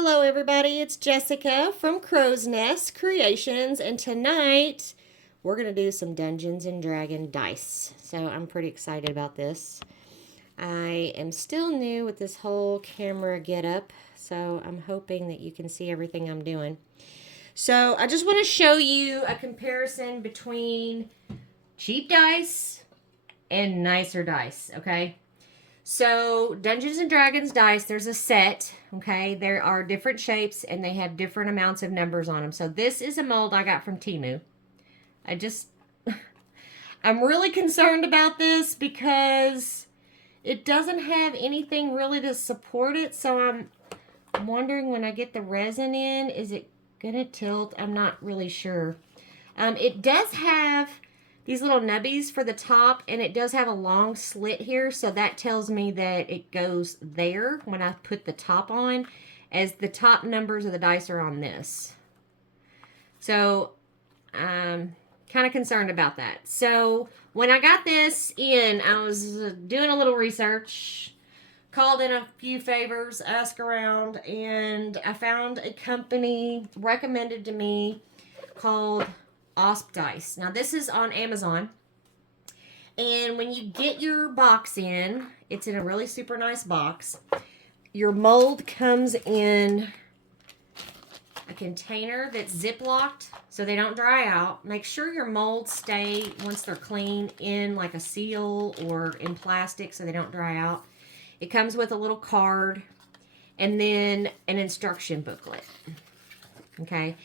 Hello everybody, it's Jessica from Crow's Nest Creations, and tonight we're going to do some Dungeons and Dragon dice. So I'm pretty excited about this. I am still new with this whole camera getup, so I'm hoping that you can see everything I'm doing. So I just want to show you a comparison between cheap dice and nicer dice, okay? So, Dungeons and Dragons dice, there's a set, okay? There are different shapes, and they have different amounts of numbers on them. So, this is a mold I got from Temu. I'm really concerned about this because it doesn't have anything really to support it. So, I'm wondering when I get the resin in, is it going to tilt? I'm not really sure. It does have these little nubbies for the top, and it does have a long slit here, so that tells me that it goes there when I put the top on, as the top numbers of the dice are on this. So I'm kind of concerned about that. So when I got this in, I was doing a little research, called in a few favors, asked around, and I found a company recommended to me called Auspdice. Now this is on Amazon, and when you get your box in, it's in a really super nice box. Your mold comes in a container that's zip-locked so they don't dry out. Make sure your molds stay, once they're clean, in like a seal or in plastic so they don't dry out. It comes with a little card and then an instruction booklet. Okay.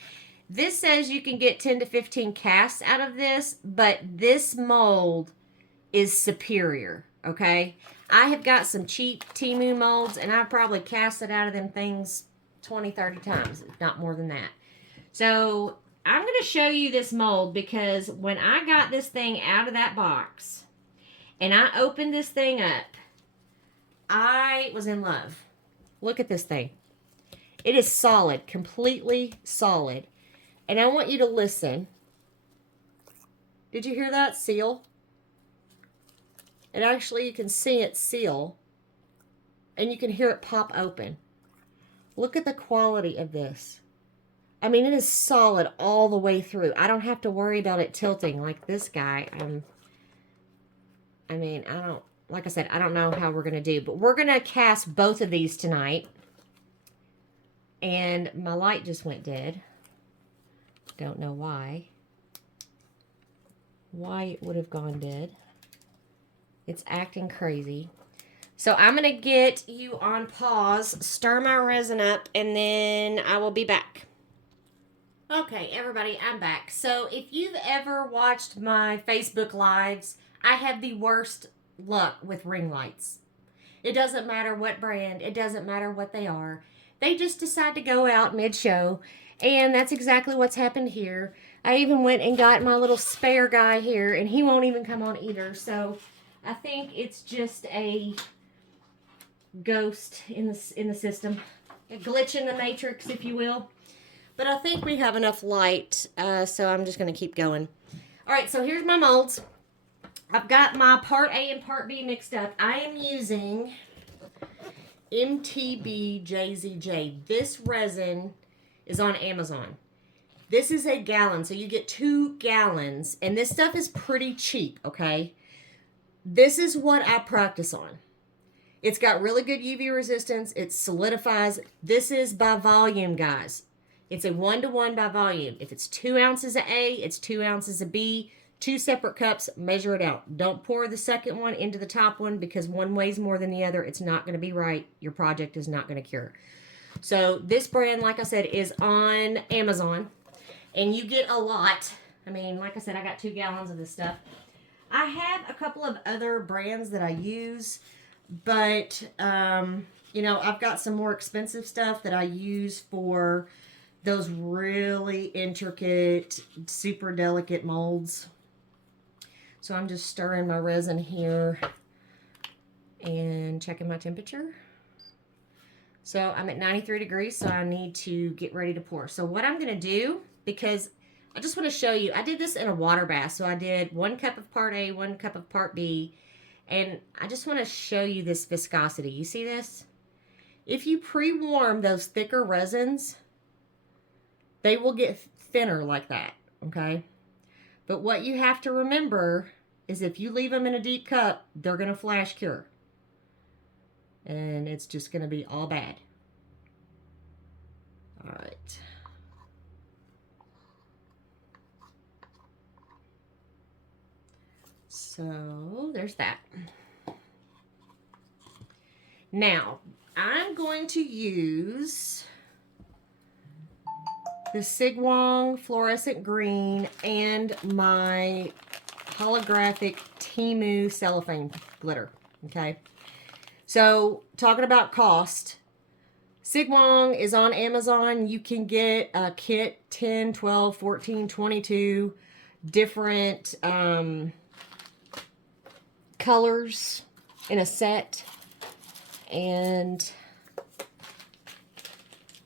This says you can get 10 to 15 casts out of this, but this mold is superior, okay? I have got some cheap Temu molds, and I've probably casted out of them things 20, 30 times, if not more than that. So I'm going to show you this mold because when I got this thing out of that box and I opened this thing up, I was in love. Look at this thing. It is solid, completely solid. And I want you to listen. Did you hear that? Seal. And actually you can see it seal. And you can hear it pop open. Look at the quality of this. I mean, it is solid all the way through. I don't have to worry about it tilting like this guy. Like I said, I don't know how we're going to do. But we're going to cast both of these tonight. And my light just went dead. Don't know why it would have gone dead. It's acting crazy. So I'm going to get you on pause, stir my resin up, and then I will be back. Okay, everybody, I'm back. So if you've ever watched my Facebook Lives, I have the worst luck with ring lights. It doesn't matter what brand. It doesn't matter what they are. They just decide to go out mid-show. And that's exactly what's happened here. I even went and got my little spare guy here, and he won't even come on either. So I think it's just a ghost in the system. A glitch in the matrix, if you will. But I think we have enough light, so I'm just going to keep going. All right, so here's my molds. I've got my part A and part B mixed up. I am using MTB JZJ. This resin is on Amazon. This is a gallon, so you get 2 gallons, and this stuff is pretty cheap, okay? This is what I practice on. It's got really good UV resistance. It solidifies. This is by volume, guys. It's a 1-to-1 by volume. If it's 2 ounces of A, it's 2 ounces of B. 2 separate cups, measure it out. Don't pour the second one into the top one because one weighs more than the other. It's not going to be right. Your project is not going to cure. So this brand, like I said, is on Amazon. And you get a lot. I mean, like I said, I got 2 gallons of this stuff. I have a couple of other brands that I use. But, you know, I've got some more expensive stuff that I use for those really intricate, super delicate molds. So I'm just stirring my resin here and checking my temperature. So I'm at 93 degrees, so I need to get ready to pour. So what I'm going to do, because I just want to show you, I did this in a water bath. So I did 1 cup of part A, 1 cup of part B, and I just want to show you this viscosity. You see this? If you pre-warm those thicker resins, they will get thinner like that, okay? But what you have to remember is if you leave them in a deep cup, they're going to flash cure. And it's just going to be all bad. All right. So there's that. Now, I'm going to use the Sigwong fluorescent green and my holographic Temu cellophane glitter, okay? So, talking about cost, Sigwong is on Amazon. You can get a kit, 10, 12, 14, 22 different colors in a set. And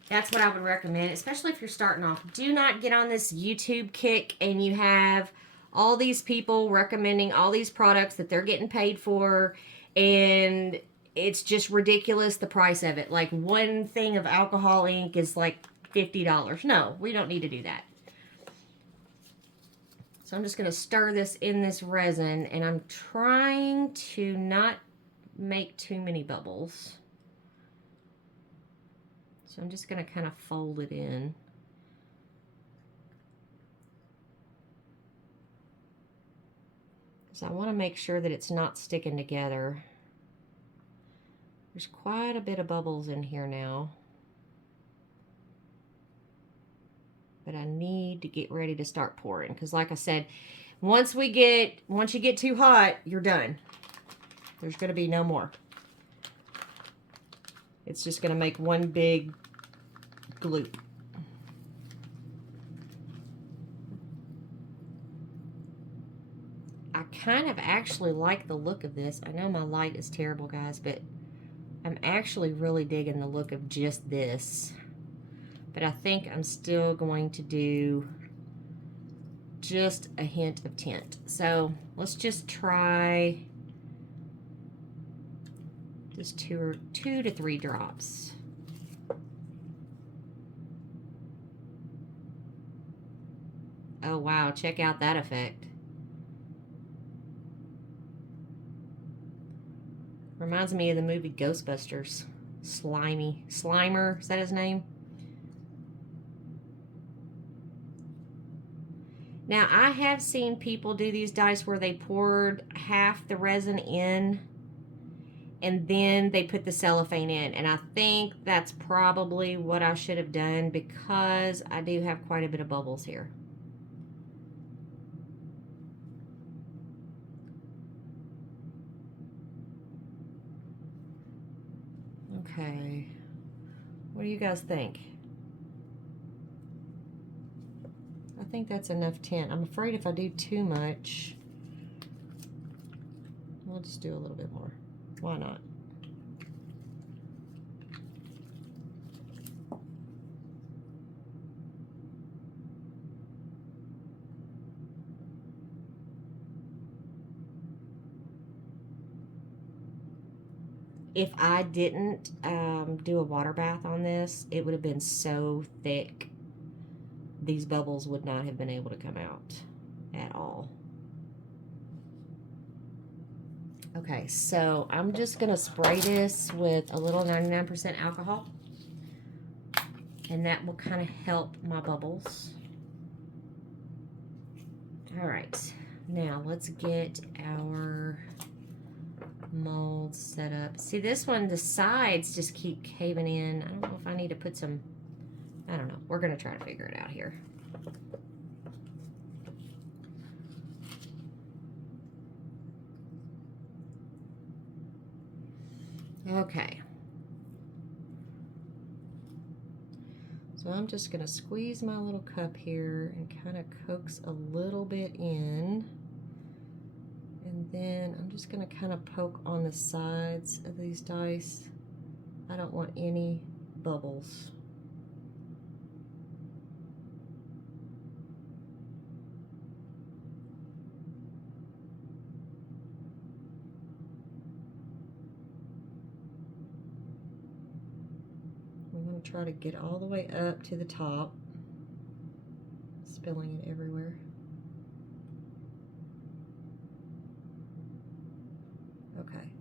that's what I would recommend, especially if you're starting off. Do not get on this YouTube kick and you have all these people recommending all these products that they're getting paid for, and it's just ridiculous, the price of it. Like, one thing of alcohol ink is like $50. No, we don't need to do that. So I'm just going to stir this in this resin, and I'm trying to not make too many bubbles. So I'm just going to kind of fold it in. So I want to make sure that it's not sticking together. There's quite a bit of bubbles in here now. But I need to get ready to start pouring, because like I said, once you get too hot, you're done. There's going to be no more. It's just going to make one big gloop. I kind of actually like the look of this. I know my light is terrible, guys, but I'm actually really digging the look of just this. But I think I'm still going to do just a hint of tint. So let's just try just two to three drops. Oh wow, check out that effect. Reminds me of the movie Ghostbusters. Slimer, is that his name? Now, I have seen people do these dice where they poured half the resin in and then they put the cellophane in. And I think that's probably what I should have done, because I do have quite a bit of bubbles here. Okay. What do you guys think? I think that's enough tint. I'm afraid if I do too much, we'll just do a little bit more. Why not? If I didn't do a water bath on this, it would have been so thick, these bubbles would not have been able to come out at all. Okay, so I'm just going to spray this with a little 99% alcohol, and that will kind of help my bubbles. All right, now let's get our mold set up. See, this one, the sides just keep caving in. I don't know if I need to put some, I don't know. We're going to try to figure it out here. Okay. So I'm just going to squeeze my little cup here and kind of coax a little bit in. And then I'm just going to kind of poke on the sides of these dice. I don't want any bubbles. try to get all the way up to the top, spilling it everywhere. Okay.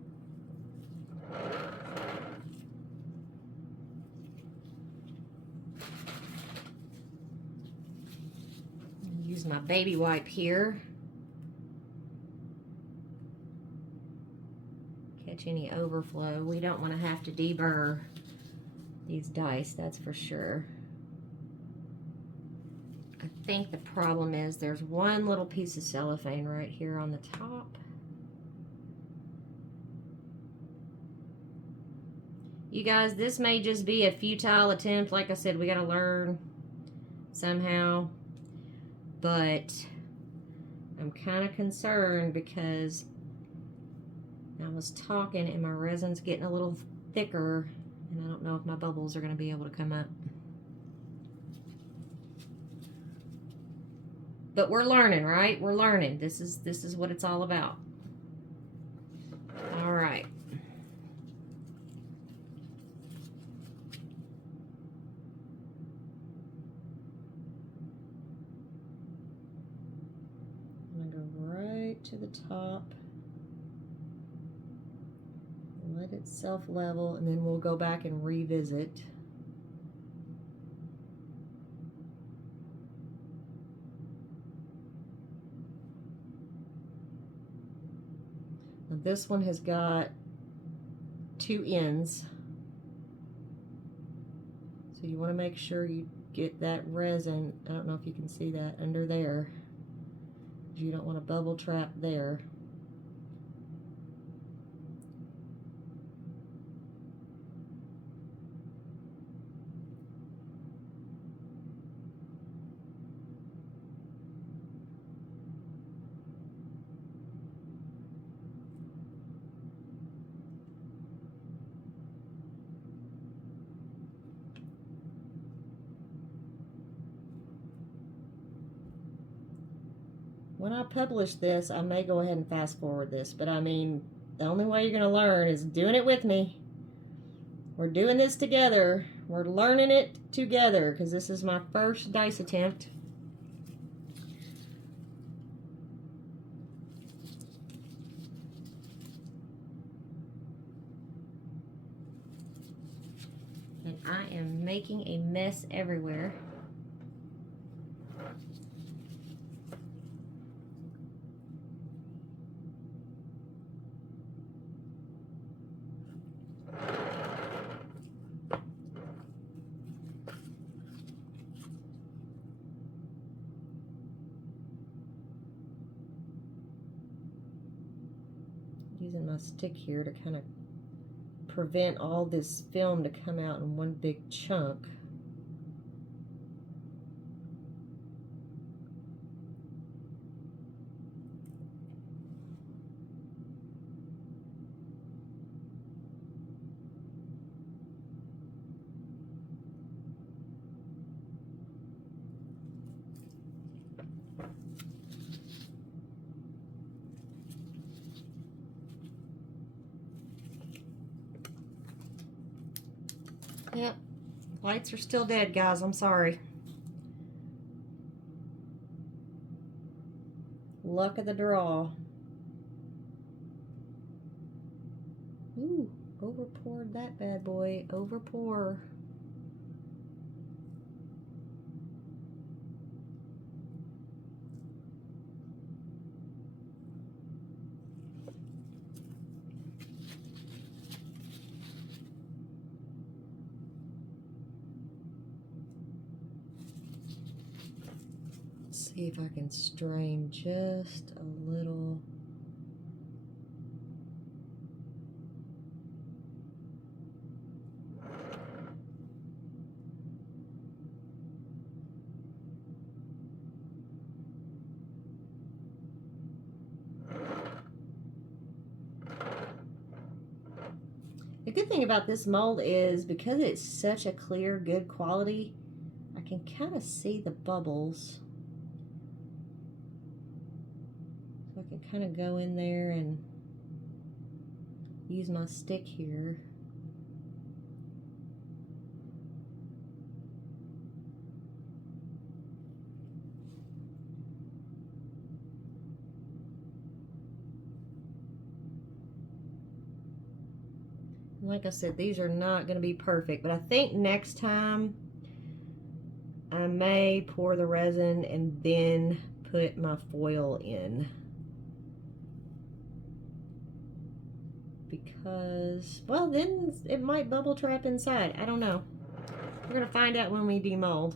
Use my baby wipe here. Catch any overflow. We don't want to have to deburr these dice, that's for sure. I think the problem is there's one little piece of cellophane right here on the top. You guys, this may just be a futile attempt. Like I said, we got to learn somehow. But I'm kind of concerned because I was talking and my resin's getting a little thicker, and I don't know if my bubbles are going to be able to come up. But we're learning, right? We're learning. This is what it's all about. All right. I'm going to go right to the top. Let it self-level, and then we'll go back and revisit. Now this one has got two ends, so you want to make sure you get that resin, I don't know if you can see that, under there. You don't want to bubble trap there. When I publish this, I may go ahead and fast forward this, but I mean, the only way you're going to learn is doing it with me. We're doing this together. We're learning it together because this is my first dice attempt. And I am making a mess everywhere. Using my stick here to kind of prevent all this film to come out in one big chunk. Yep, lights are still dead, guys. I'm sorry. Luck of the draw. Ooh, over poured that bad boy. Over pour. See if I can strain just a little. The good thing about this mold is because it's such a clear, good quality, I can kind of see the bubbles. So I can kind of go in there and use my stick here. Like I said, these are not going to be perfect, but I think next time I may pour the resin and then put my foil in. Because, well, then it might bubble trap inside. I don't know. We're going to find out when we demold.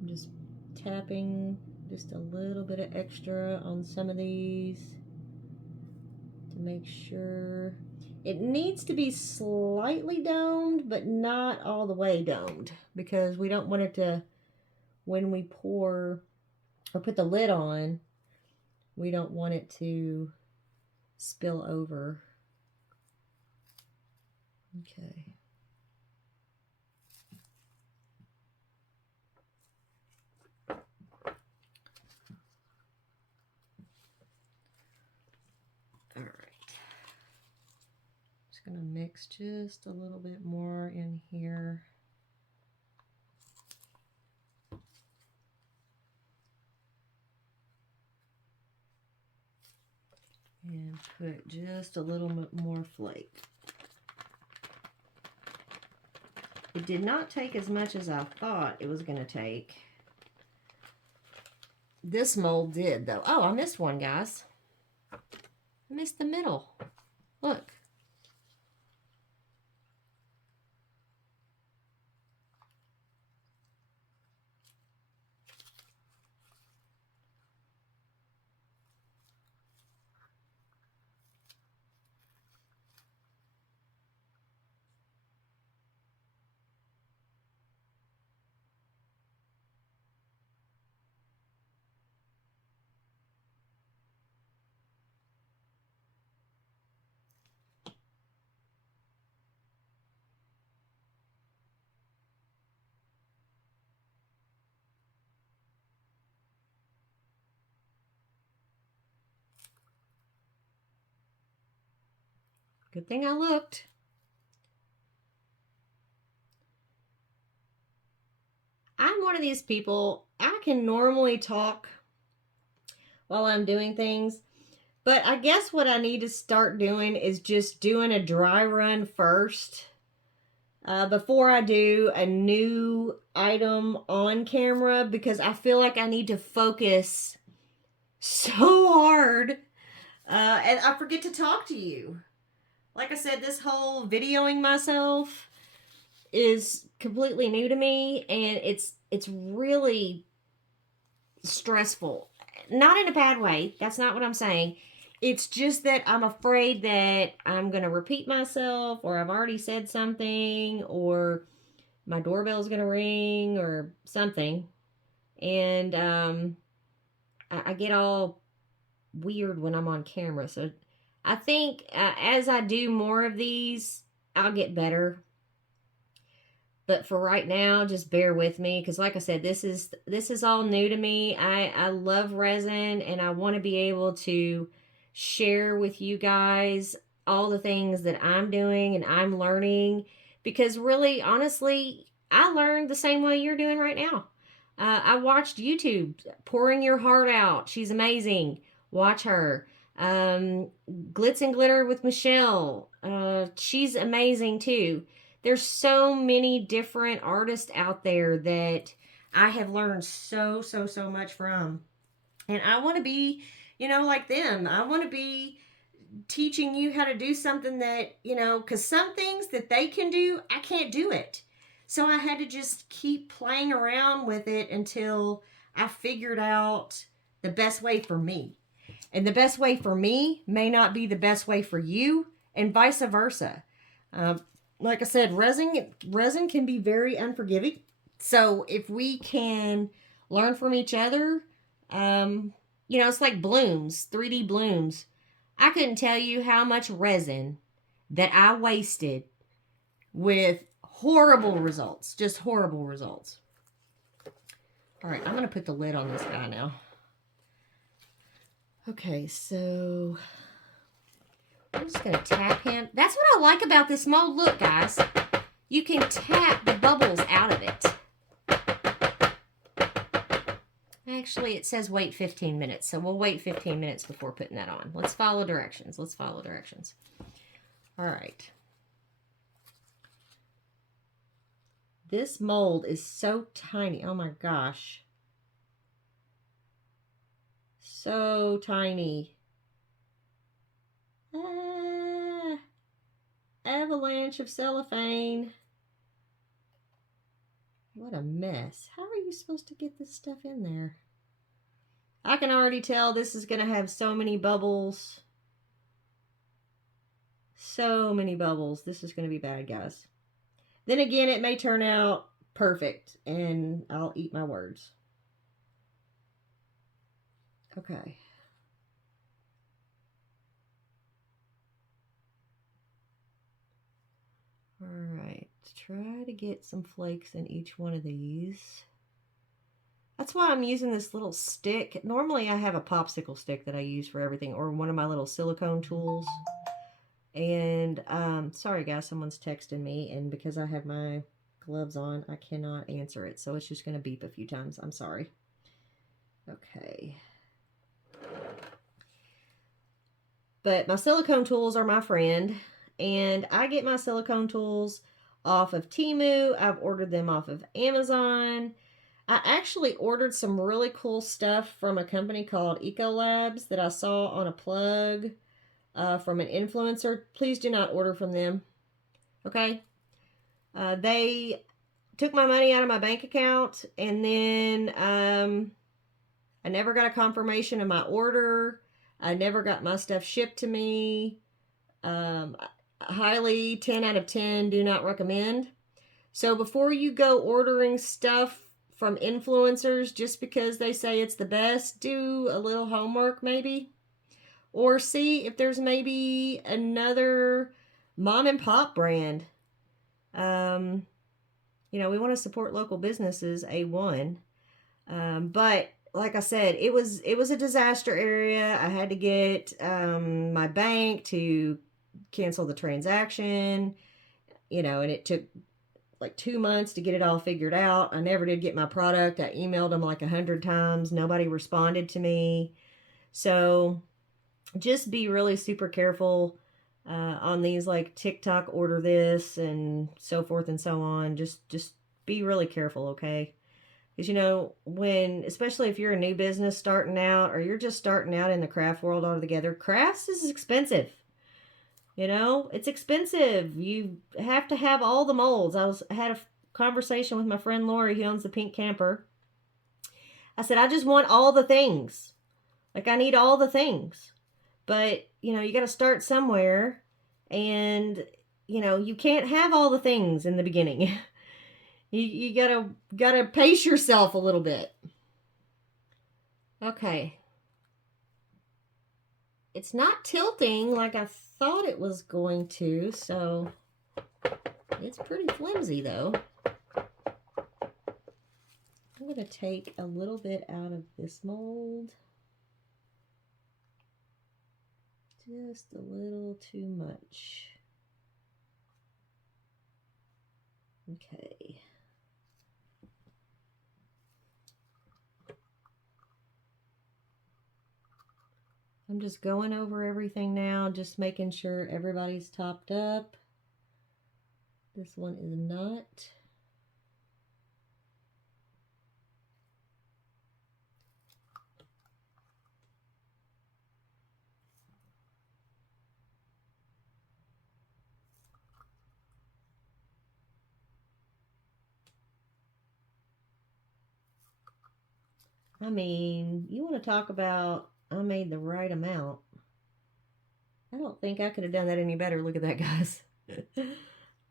I'm just tapping just a little bit of extra on some of these to make sure. It needs to be slightly domed, but not all the way domed, because we don't want it to, when we pour or put the lid on, we don't want it to spill over. Okay. All right. Just gonna mix just a little bit more in here. And put just a little bit more flake. It did not take as much as I thought it was going to take. This mold did, though. Oh, I missed one, guys. I missed the middle. Look. Good thing I looked. I'm one of these people, I can normally talk while I'm doing things, but I guess what I need to start doing is just doing a dry run first before I do a new item on camera, because I feel like I need to focus so hard and I forget to talk to you. Like I said, this whole videoing myself is completely new to me, and it's really stressful. Not in a bad way. That's not what I'm saying. It's just that I'm afraid that I'm going to repeat myself, or I've already said something, or my doorbell's going to ring or something. And I get all weird when I'm on camera. So I think as I do more of these, I'll get better. But for right now, just bear with me, because like I said, this is all new to me. I love resin, and I want to be able to share with you guys all the things that I'm doing and I'm learning, because really, honestly, I learned the same way you're doing right now. I watched YouTube, Pouring Your Heart Out. She's amazing. Watch her. Glitz and Glitter with Michelle. She's amazing too. There's so many different artists out there that I have learned so much from. And I want to be, like them. I want to be teaching you how to do something that, because some things that they can do, I can't do it. So I had to just keep playing around with it until I figured out the best way for me. And the best way for me may not be the best way for you, and vice versa. Like I said, resin can be very unforgiving. So if we can learn from each other, it's like blooms, 3D blooms. I couldn't tell you how much resin that I wasted with horrible results, just horrible results. All right, I'm going to put the lid on this guy now. Okay, so I'm just going to tap him. That's what I like about this mold. Look, guys. You can tap the bubbles out of it. Actually, it says wait 15 minutes, so we'll wait 15 minutes before putting that on. Let's follow directions. Let's follow directions. All right. This mold is so tiny. Oh my gosh. So tiny. Ah, avalanche of cellophane. What a mess. How are you supposed to get this stuff in there? I can already tell this is going to have so many bubbles. So many bubbles. This is going to be bad, guys. Then again, it may turn out perfect, and I'll eat my words. Okay. All right. Try to get some flakes in each one of these. That's why I'm using this little stick. Normally I have a popsicle stick that I use for everything, or one of my little silicone tools. And sorry guys, someone's texting me, and because I have my gloves on, I cannot answer it. So it's just going to beep a few times. I'm sorry. Okay. But my silicone tools are my friend, and I get my silicone tools off of Temu. I've ordered them off of Amazon. I actually ordered some really cool stuff from a company called Ecolabs that I saw on a plug from an influencer. Please do not order from them. Okay? They took my money out of my bank account, and then I never got a confirmation of my order. I never got my stuff shipped to me. Highly 10 out of 10, do not recommend. So before you go ordering stuff from influencers just because they say it's the best, do a little homework maybe. Or see if there's maybe another mom and pop brand. You know, we want to support local businesses, A1. But like I said, it was a disaster area. I had to get my bank to cancel the transaction, you know, and it took like 2 months to get it all figured out. I never did get my product. I emailed them like 100 times. Nobody responded to me. So just be really super careful on these, like TikTok order this and so forth and so on. Just be really careful, okay? Because, you know, especially if you're a new business starting out, or you're just starting out in the craft world altogether, crafts is expensive. You know, it's expensive. You have to have all the molds. I had a conversation with my friend Lori, who owns the Pink Camper. I said, I just want all the things. Like, I need all the things. But, you know, you got to start somewhere. And, you know, you can't have all the things in the beginning. You gotta pace yourself a little bit. Okay. It's not tilting like I thought it was going to, so it's pretty flimsy though. I'm going to take a little bit out of this mold. Just a little too much. Okay. I'm just going over everything now, just making sure everybody's topped up. This one is not. I mean, you want to talk about I made the right amount. I don't think I could have done that any better. Look at that, guys.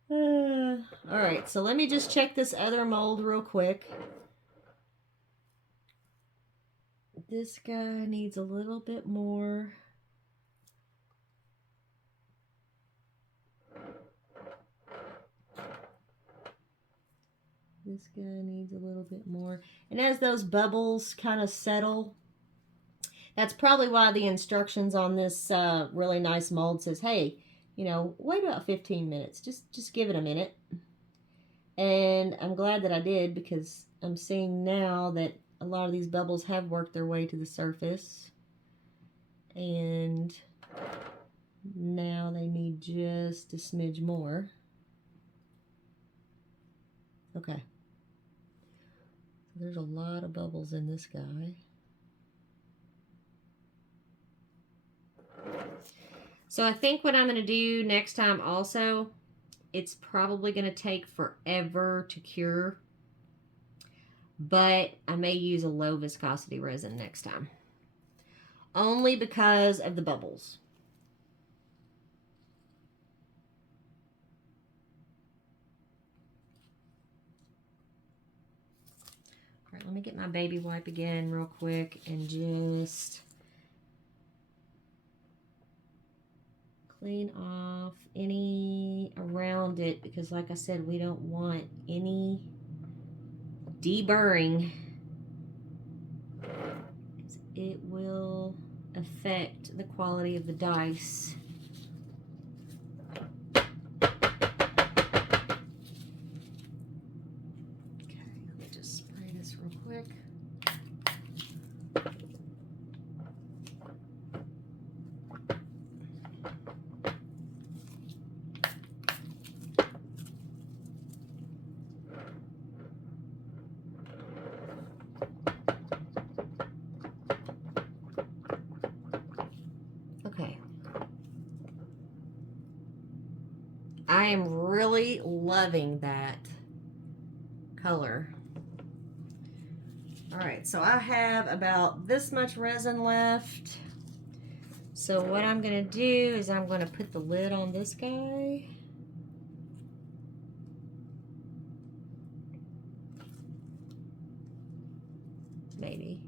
All right, so let me just check this other mold real quick. This guy needs a little bit more. This guy needs a little bit more. And as those bubbles kind of settle, that's probably why the instructions on this really nice mold says, hey, you know, wait about 15 minutes. Just give it a minute. And I'm glad that I did, because I'm seeing now that a lot of these bubbles have worked their way to the surface. And now they need just a smidge more. Okay. There's a lot of bubbles in this guy. So I think what I'm going to do next time also, it's probably going to take forever to cure, but I may use a low viscosity resin next time. Only because of the bubbles. All right, let me get my baby wipe again real quick and just clean off any around it, because like I said, we don't want any deburring. It will affect the quality of the dice. Okay, let me just spray this real quick. Okay. I am really loving that color. All right, so I have about this much resin left. So what I'm gonna do is I'm gonna put the lid on this guy. Maybe.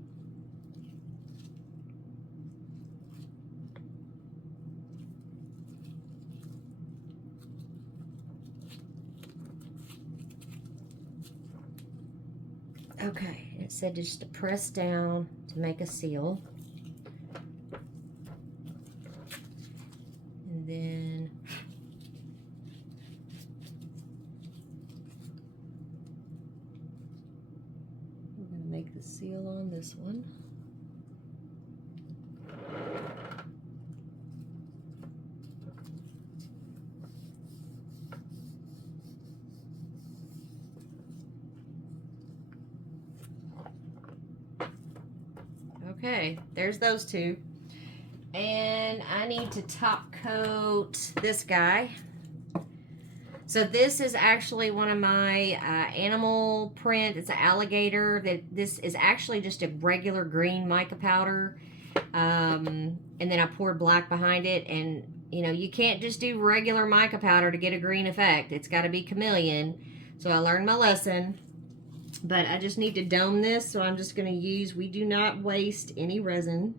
Okay, it said just to press down to make a seal. And then we're going to make the seal on this one. Okay, there's those two. And I need to top coat this guy. So this is actually one of my animal print. It's an alligator. This is actually just a regular green mica powder. And then I poured black behind it. And, you know, you can't just do regular mica powder to get a green effect. It's got to be chameleon. So I learned my lesson. But I just need to dome this, so I'm just going to use, we do not waste any resin.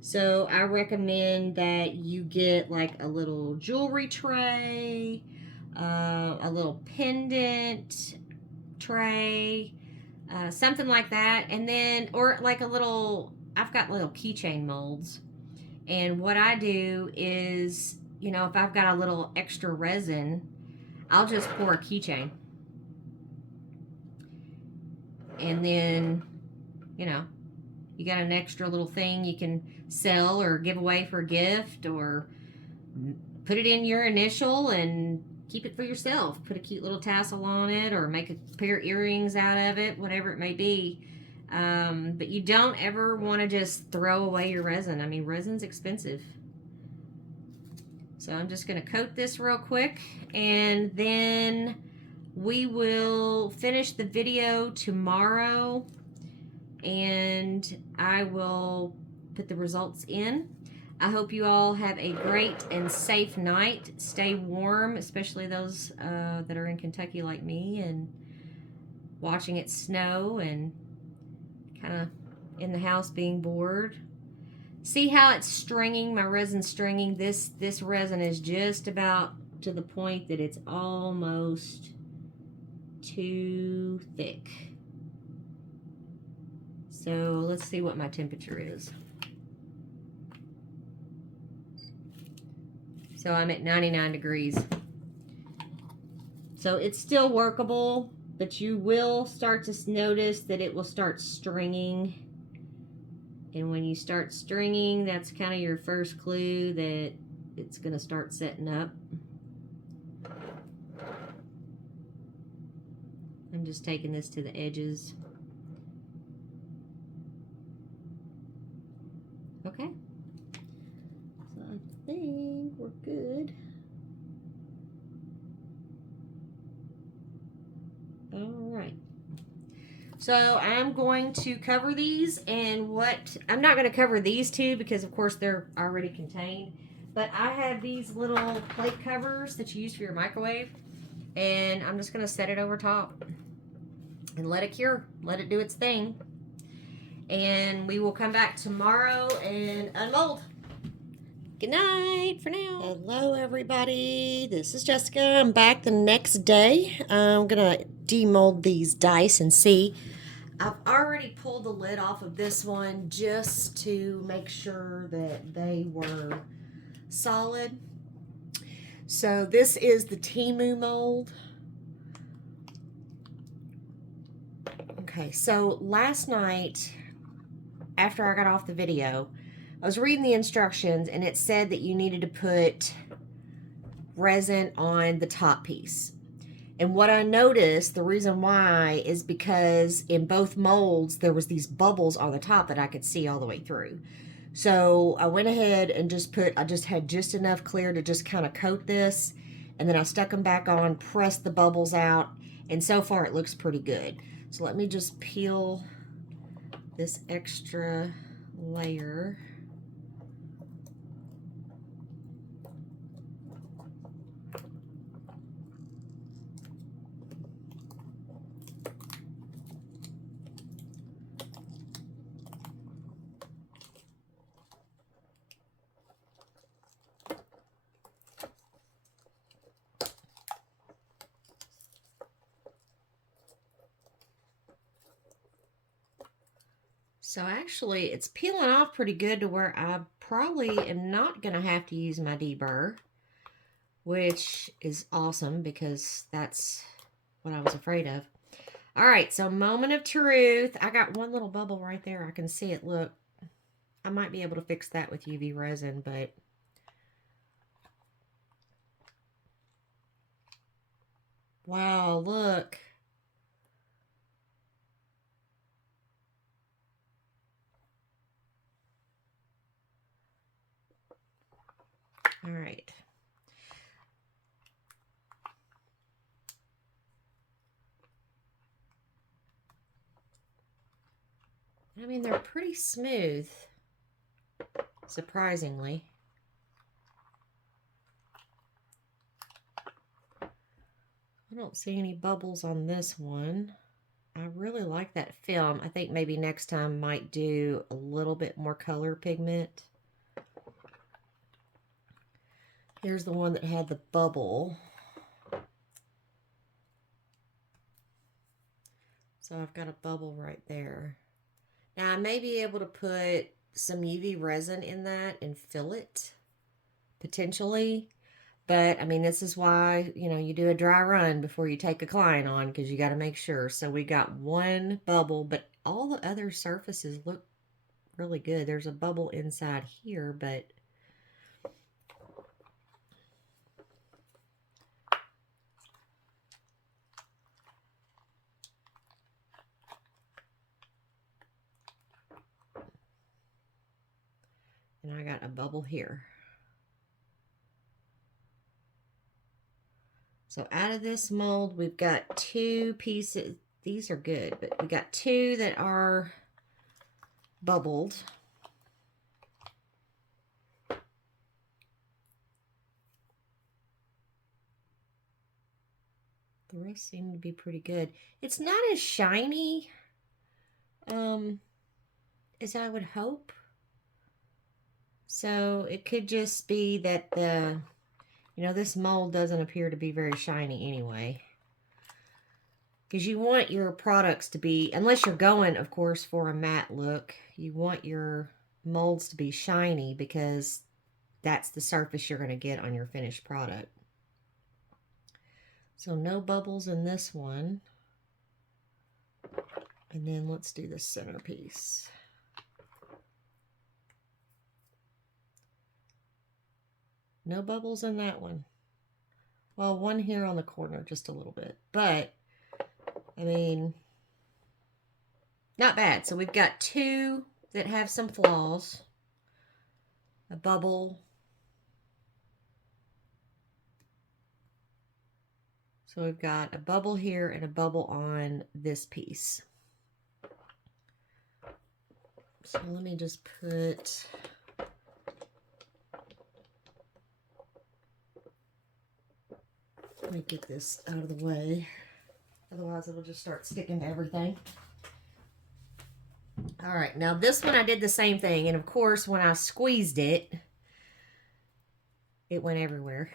So I recommend that you get like a little jewelry tray, a little pendant tray, something like that. And then, or like a little, I've got little keychain molds. And what I do is, you know, if I've got a little extra resin, I'll just pour a keychain. And then, you know, you got an extra little thing you can sell or give away for a gift, or put it in your initial and keep it for yourself. Put a cute little tassel on it, or make a pair of earrings out of it, whatever it may be. But you don't ever want to just throw away your resin. I mean, resin's expensive. So I'm just going to coat this real quick, and then we will finish the video tomorrow, and I will put the results in. I hope you all have a great and safe night. Stay warm, especially those that are in Kentucky like me and watching it snow and kind of in the house being bored. See how it's stringing, my resin stringing. This resin is just about to the point that it's almost too thick. So let's see what my temperature is. So I'm at 99 degrees. So it's still workable. but you will start to notice that it will start stringing. And when you start stringing, that's kind of your first clue that it's going to start setting up. I'm just taking this to the edges. Okay. So I think we're good. All right. So I'm going to cover these, and I'm not going to cover these two because of course they're already contained, but I have these little plate covers that you use for your microwave, and I'm just going to set it over top and let it cure, let it do its thing, and we will come back tomorrow and unmold. Good night for now. Hello everybody, this is Jessica. I'm back the next day. I'm gonna demold these dice and see. I've already pulled the lid off of this one just to make sure that they were solid. So this is the Temu mold. Okay, so last night after I got off the video, I was reading the instructions and it said that you needed to put resin on the top piece. And what I noticed, the reason why, is because in both molds there was these bubbles on the top that I could see all the way through. So I went ahead and I just had just enough clear to just kind of coat this, and then I stuck them back on, pressed the bubbles out, and so far it looks pretty good. So let me just peel this extra layer. So actually it's peeling off pretty good to where I probably am not going to have to use my deburr, which is awesome because that's what I was afraid of. All right, so moment of truth. I got one little bubble right there. I can see it. Look, I might be able to fix that with UV resin, but wow, look. All right. I mean, they're pretty smooth, surprisingly. I don't see any bubbles on this one. I really like that film. I think maybe next time might do a little bit more color pigment. Here's the one that had the bubble. So I've got a bubble right there. Now I may be able to put some UV resin in that and fill it, potentially. But, I mean, this is why, you know, you do a dry run before you take a client on, because you got to make sure. So we got one bubble, but all the other surfaces look really good. There's a bubble inside here, but and I got a bubble here. So out of this mold, we've got two pieces. These are good, but we got two that are bubbled. The rest seem to be pretty good. It's not as shiny as I would hope. So it could just be that this mold doesn't appear to be very shiny anyway. Because you want your products to be, unless you're going, of course, for a matte look, you want your molds to be shiny because that's the surface you're going to get on your finished product. So no bubbles in this one. And then let's do the centerpiece. No bubbles in that one. Well, one here on the corner, just a little bit. But, I mean, not bad. So we've got two that have some flaws. A bubble. So we've got a bubble here and a bubble on this piece. So let me just put... Let me get this out of the way. Otherwise it'll just start sticking to everything. All right, now this one I did the same thing. And of course, when I squeezed it, it went everywhere.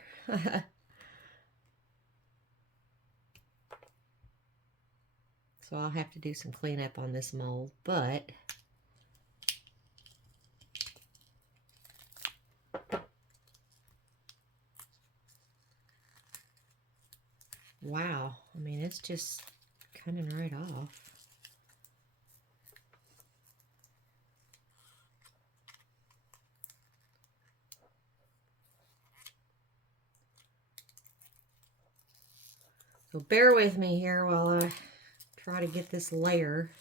So I'll have to do some cleanup on this mold, but wow, I mean, it's just coming right off. So bear with me here while I try to get this layer.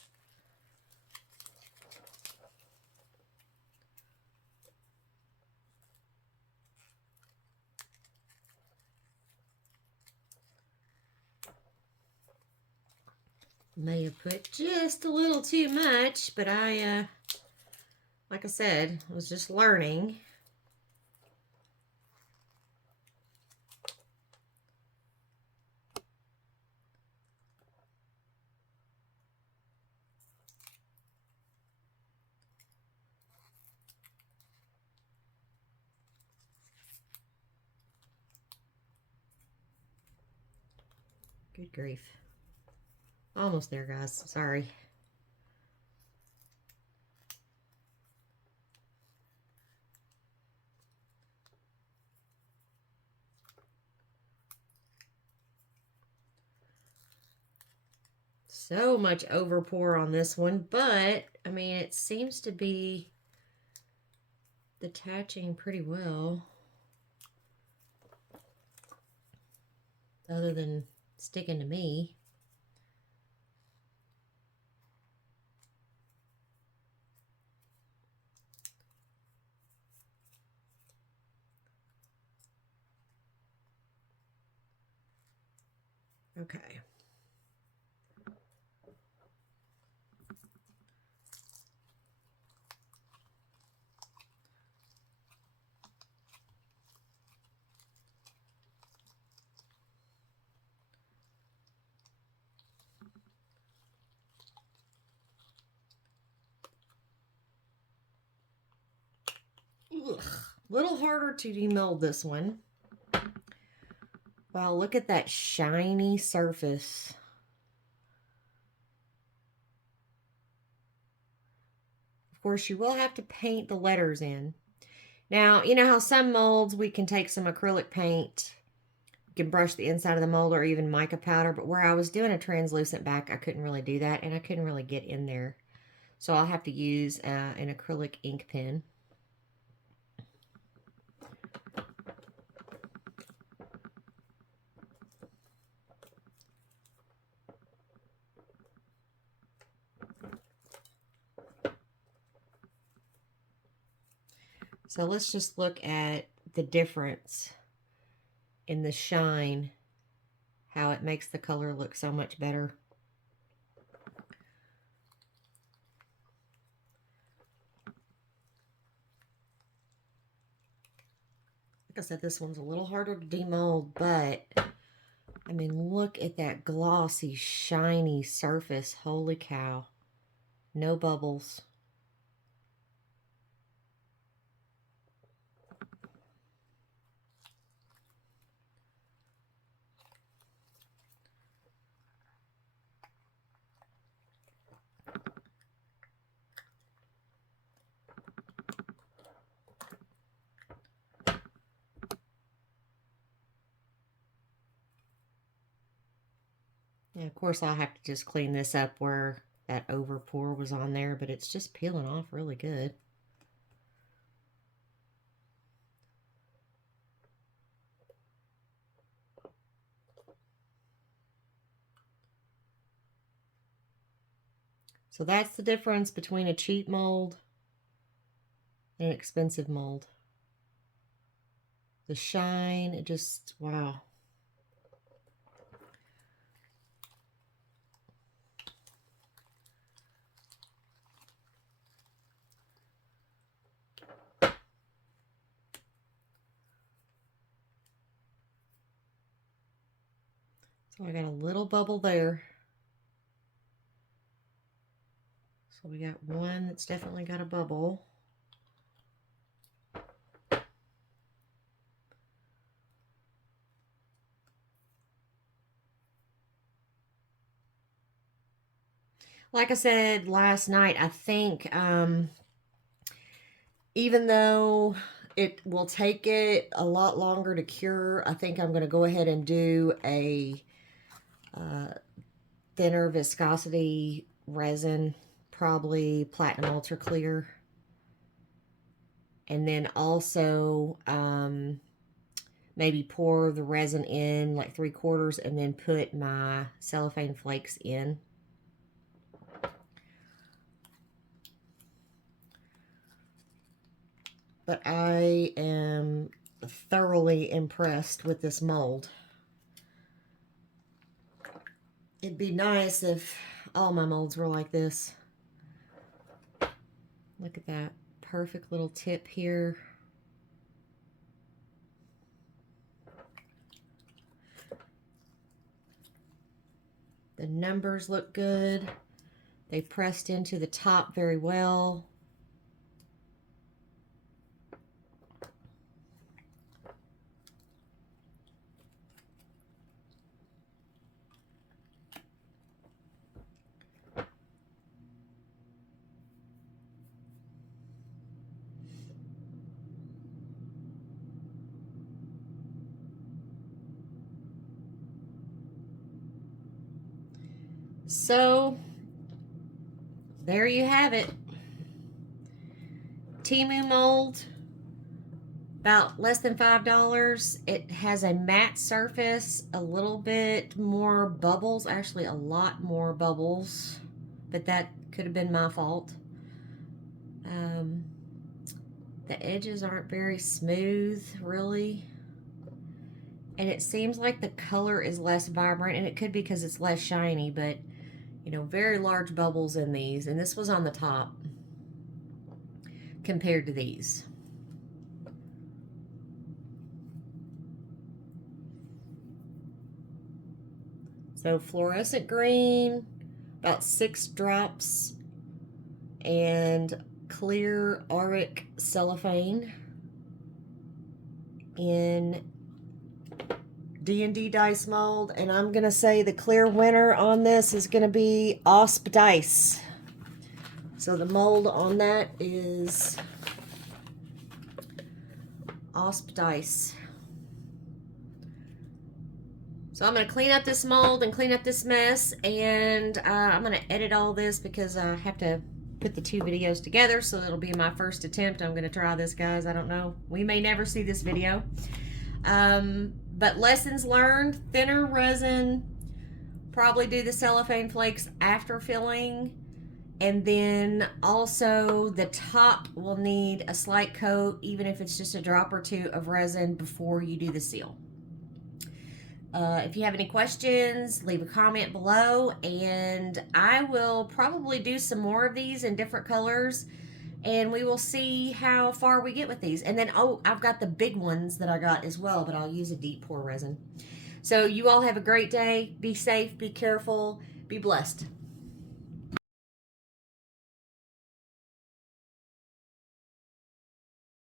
May have put just a little too much, but I, like I said, was just learning. Good grief. Almost there, guys. Sorry. So much overpour on this one, but I mean, it seems to be detaching pretty well. Other than sticking to me. Okay. Ugh. Little harder to demold this one. Wow, look at that shiny surface. Of course, you will have to paint the letters in. Now, you know how some molds we can take some acrylic paint, you can brush the inside of the mold or even mica powder, but where I was doing a translucent back, I couldn't really do that, and I couldn't really get in there. So I'll have to use an acrylic ink pen. So let's just look at the difference in the shine, how it makes the color look so much better. Like I said, this one's a little harder to demold, but I mean, look at that glossy, shiny surface. Holy cow. No bubbles. And of course, I'll have to just clean this up where that over pour was on there, but it's just peeling off really good. So that's the difference between a cheap mold and an expensive mold. The shine, it just, wow. So I got a little bubble there. So we got one that's definitely got a bubble. Like I said last night, I think even though it will take it a lot longer to cure, I think I'm going to go ahead and do a thinner viscosity resin, probably platinum ultra clear, and then also maybe pour the resin in like 3/4 and then put my cellophane flakes in. But I am thoroughly impressed with this mold. It'd be nice if all my molds were like this. Look at that perfect little tip here. The numbers look good. They pressed into the top very well. So, there you have it. Temu mold, about less than $5. It has a matte surface, a little bit more bubbles, actually a lot more bubbles, but that could have been my fault. The edges aren't very smooth, really. And it seems like the color is less vibrant, and it could be because it's less shiny, but you know, very large bubbles in these, and this was on the top compared to these. So fluorescent green, about 6 drops, and clear auric cellophane in D&D dice mold, and I'm gonna say the clear winner on this is gonna be Auspdice. So the mold on that is Auspdice. So I'm going to clean up this mold and clean up this mess, and I'm going to edit all this because I have to put the 2 videos together, so it'll be my first attempt. I'm going to try this, guys. I don't know. We may never see this video. But lessons learned: thinner resin, probably do the cellophane flakes after filling, and then also the top will need a slight coat, even if it's just a drop or 2 of resin before you do the seal. If you have any questions, leave a comment below, and I will probably do some more of these in different colors, and we will see how far we get with these. And then, oh, I've got the big ones that I got as well, but I'll use a deep pour resin. So you all have a great day. Be safe, be careful, be blessed.